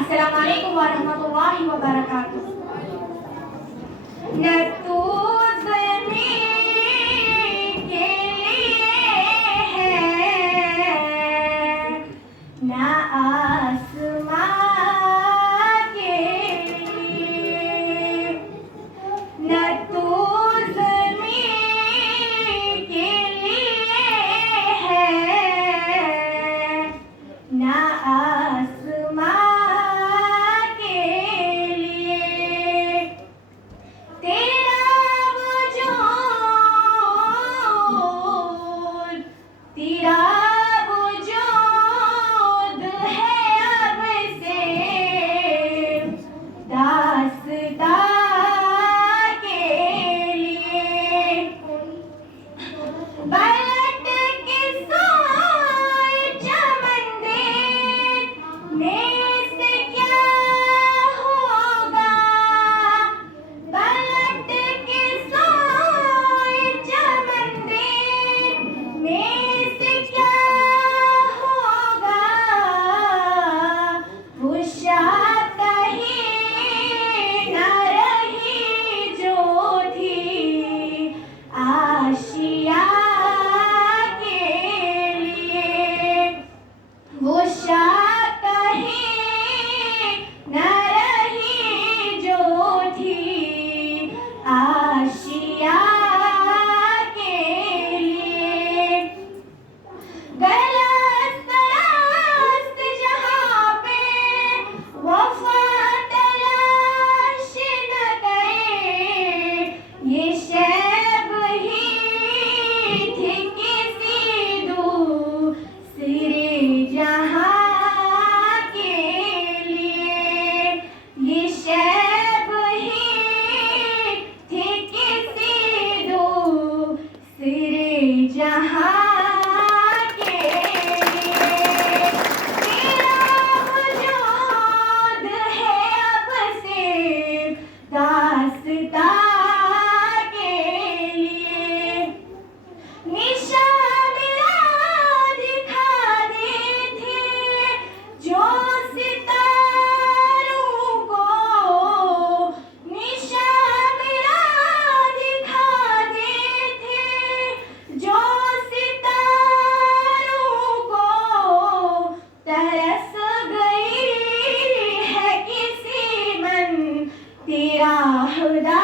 अस्सलामुअलैकुम वरहमतुल्लाहि वबरकातुह। न तू ज़मीन के लिए है, न आसमां के लिए। न तू ज़मीन के लिए है, न आसमां के लिए। तेरा वजूद है अब से दास्तां के लिए। पलट के सोए चमन देखने से क्या होगा। पलट के सोए चमन देखने से क्या होगा। उषा कहीं न रही जो थी आशिया के लिए। उषा कहीं न रही जो थी आशिया के लिए। गलत रास्त जहाँ पे वफा तलाश न करे, ये शैब ही थी किसी दूसरे जहाँ के लिए। ये शैब ही थी किसी दूसरे जहाँ के लिए। तेरा वजूद है अब से दास्तां के लिए। निशान मेरा दिखा दे थे जो सितारों को। निशान मेरा दिखा दे थे जो सितारों को। तरस गई है किसी मन तेरा खुदा